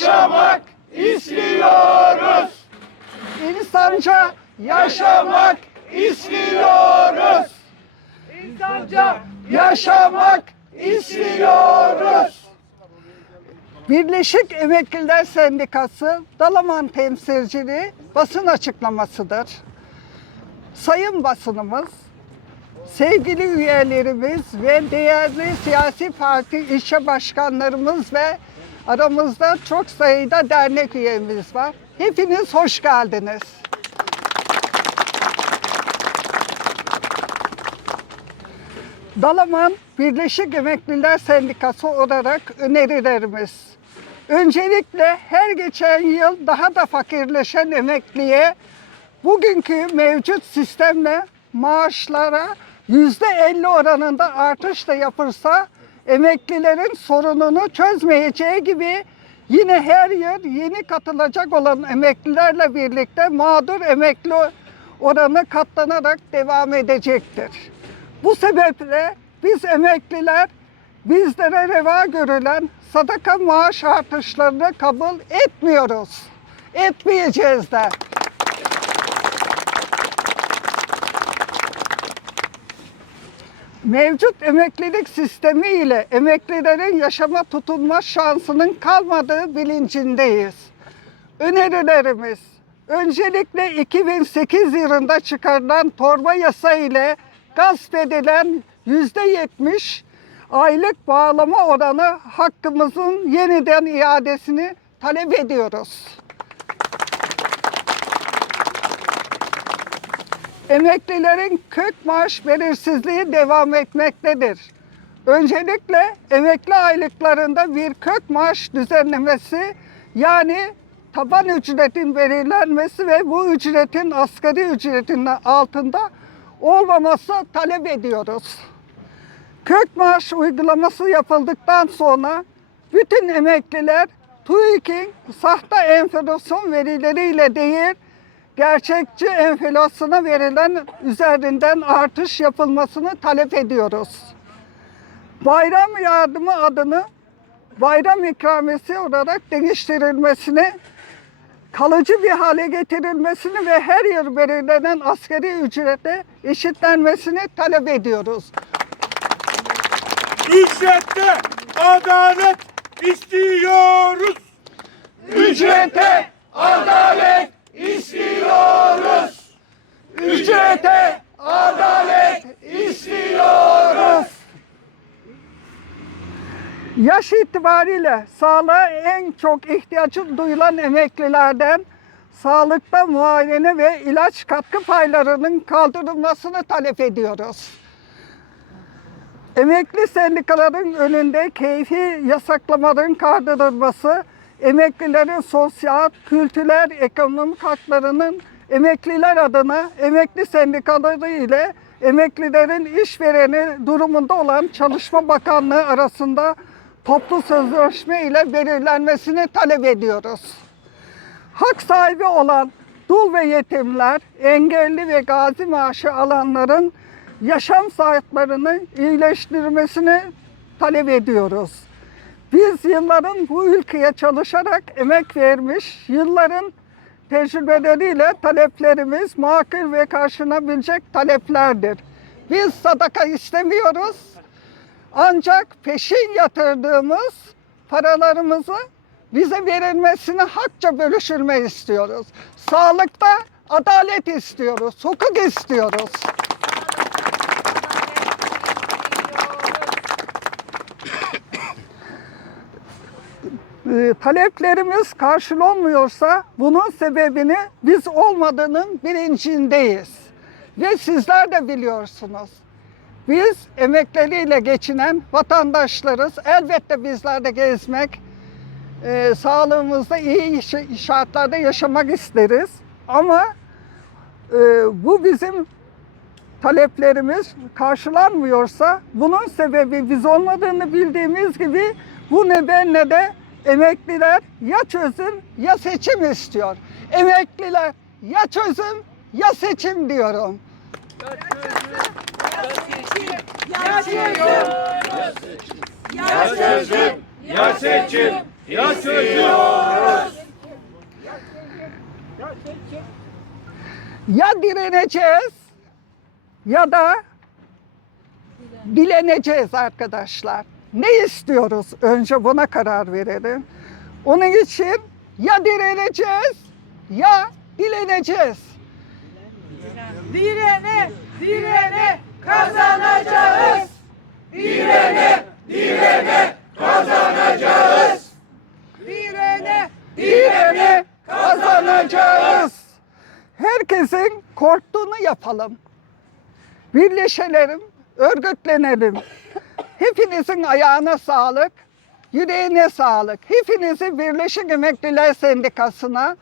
yaşamak istiyoruz. İnsanca yaşamak istiyoruz. İnsanca yaşamak istiyoruz. Birleşik Emekliler Sendikası Dalaman temsilciliği basın açıklamasıdır. Sayın basınımız, sevgili üyelerimiz ve değerli siyasi parti ilçe başkanlarımız ve aramızda çok sayıda dernek üyemiz var. Hepiniz hoş geldiniz. Dalaman Birleşik Emekliler Sendikası olarak önerilerimiz. Öncelikle her geçen yıl daha da fakirleşen emekliye bugünkü mevcut sistemle maaşlara yüzde 50 oranında artış da emeklilerin sorununu çözmeyeceği gibi yine her yıl yeni katılacak olan emeklilerle birlikte mağdur emekli oranı katlanarak devam edecektir. Bu sebeple biz emekliler bizlere reva görülen sadaka maaş artışlarını kabul etmiyoruz. Etmeyeceğiz de. Mevcut emeklilik sistemi ile emeklilerin yaşama tutunma şansının kalmadığı bilincindeyiz. Önerilerimiz öncelikle 2008 yılında çıkarılan torba yasa ile gasp edilen %70 aylık bağlama oranı hakkımızın yeniden iadesini talep ediyoruz. Emeklilerin kök maaş belirsizliği devam etmektedir. Öncelikle emekli aylıklarında bir kök maaş düzenlemesi yani taban ücretin belirlenmesi ve bu ücretin asgari ücretin altında olmaması talep ediyoruz. Kök maaş uygulaması yapıldıktan sonra bütün emekliler TÜİK'in sahte enflasyon verileriyle değil, gerçekçi enflasyona verilen üzerinden artış yapılmasını talep ediyoruz. Bayram yardımı adını bayram ikramiyesi olarak değiştirilmesini, kalıcı bir hale getirilmesini ve her yıl belirlenen askeri ücrete eşitlenmesini talep ediyoruz. Ücrette adalet istiyoruz. Ücrete adalet istiyoruz. Ücrete adalet istiyoruz. Yaş itibariyle sağlığa en çok ihtiyacı duyulan emeklilerden sağlıkta muayene ve ilaç katkı paylarının kaldırılmasını talep ediyoruz. Emekli sendikaların önünde keyfi yasaklamaların kaldırılması, emeklilerin sosyal, kültürel, ekonomik haklarının emekliler adına emekli sendikaları ile emeklilerin işvereni durumunda olan Çalışma Bakanlığı arasında toplu sözleşme ile belirlenmesini talep ediyoruz. Hak sahibi olan dul ve yetimler, engelli ve gazi maaşı alanların yaşam şartlarını iyileştirmesini talep ediyoruz. Biz yılların bu ülkeye çalışarak emek vermiş, yılların tecrübeleriyle taleplerimiz makul ve karşılanabilecek taleplerdir. Biz sadaka istemiyoruz. Ancak peşin yatırdığımız paralarımızı bize verilmesini hakça bölüşülme istiyoruz. Sağlıkta adalet istiyoruz, hukuk istiyoruz. E, taleplerimiz karşılanmıyorsa bunun sebebini biz olmadığının bilincindeyiz. Ve sizler de biliyorsunuz. Biz emekleriyle geçinen vatandaşlarız. Elbette bizler de gezmek, e, sağlığımızda iyi şartlarda yaşamak isteriz. Ama e, bu bizim taleplerimiz karşılanmıyorsa bunun sebebi biz olmadığını bildiğimiz gibi bu nedenle de emekliler ya çözüm ya seçim istiyor. Emekliler ya çözüm ya seçim diyorum. Ya çözüm, ya seçim. yaşıyoruz. Ya direneceğiz ya da dileneceğiz arkadaşlar. Ne istiyoruz? Önce buna karar verelim. Onun için ya direneceğiz ya dileneceğiz. Direne, direne kazanacağız. Direne, direne kazanacağız. Direne, Direne kazanacağız. Herkesin korktuğunu yapalım. Birleşelim, örgütlenelim. Hepinizin ayağına sağlık, yüreğine sağlık. Hepinizi Birleşik Emekliler Sendikası'na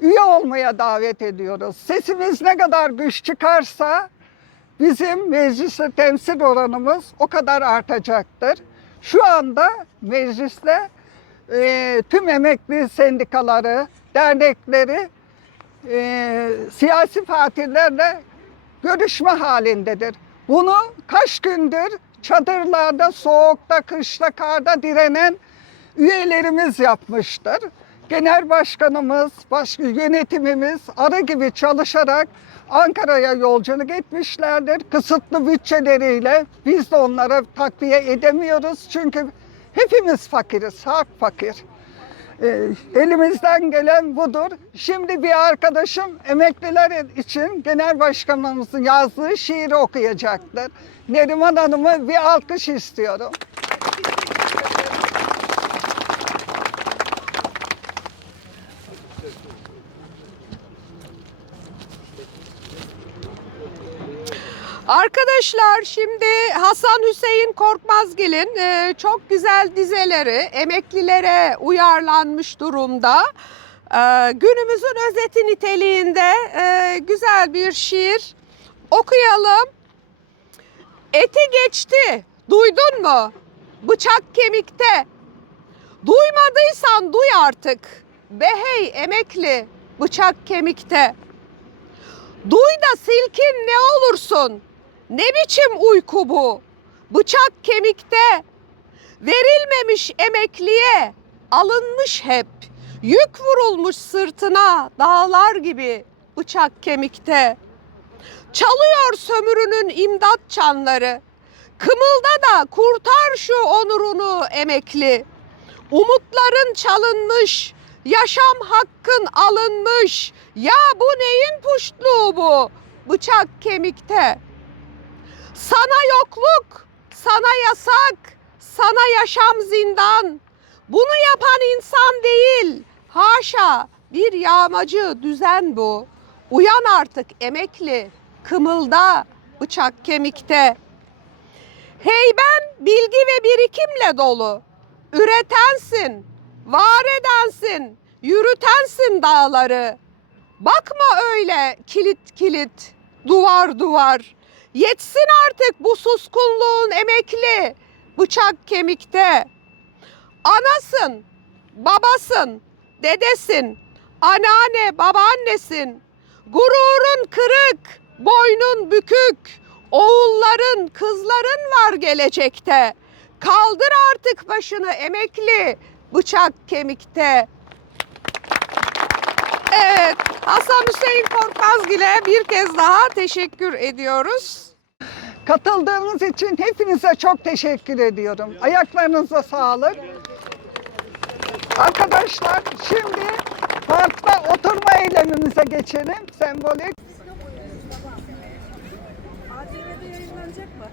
üye olmaya davet ediyoruz. Sesimiz ne kadar güç çıkarsa bizim mecliste temsil oranımız o kadar artacaktır. Şu anda mecliste e, tüm emekli sendikaları, dernekleri e, siyasi partilerle görüşme halindedir. Bunu kaç gündür çadırlarda, soğukta, kışta, karda direnen üyelerimiz yapmıştır. Genel başkanımız, baş, yönetimimiz arı gibi çalışarak Ankara'ya yolculuk etmişlerdir. Kısıtlı bütçeleriyle biz de onlara takviye edemiyoruz. Çünkü hepimiz fakiriz, halk fakir. Ee, elimizden gelen budur. Şimdi bir arkadaşım emekliler için genel başkanımızın yazdığı şiiri okuyacaktır. Neriman Hanım'ı bir alkış istiyorum. Arkadaşlar şimdi Hasan Hüseyin Korkmazgil'in e, çok güzel dizeleri emeklilere uyarlanmış durumda. E, günümüzün özeti niteliğinde e, güzel bir şiir okuyalım. Eti geçti, duydun mu? Bıçak kemikte. Duymadıysan duy artık. Be hey emekli, bıçak kemikte. Duy da silkin ne olursun. Ne biçim uyku bu? Bıçak kemikte. Verilmemiş emekliye. Alınmış hep. Yük vurulmuş sırtına dağlar gibi bıçak kemikte. Çalıyor sömürünün imdat çanları. Kımılda da kurtar şu onurunu emekli. Umutların çalınmış, yaşam hakkın alınmış. Ya bu neyin puştluğu bu? Bıçak kemikte. Sana yokluk, sana yasak, sana yaşam zindan. Bunu yapan insan değil, haşa bir yağmacı düzen bu. Uyan artık emekli, kımılda, bıçak kemikte. Hey ben bilgi ve birikimle dolu. Üretensin, var edensin, yürütensin dağları. Bakma öyle kilit kilit, duvar duvar. Yetsin artık bu suskunluğun emekli, bıçak kemikte. Anasın, babasın, dedesin, anneanne, babaannesin. Gururun kırık, boynun bükük. Oğulların, kızların var gelecekte. Kaldır artık başını emekli, bıçak kemikte. Evet, Hasan Hüseyin Korkmazgil'e bir kez daha teşekkür ediyoruz. Katıldığınız için hepinize çok teşekkür ediyorum. Ayaklarınıza sağlık. Arkadaşlar şimdi parkta oturma eylemimize geçelim. Sembolik. ATV'de yayınlanacak mı?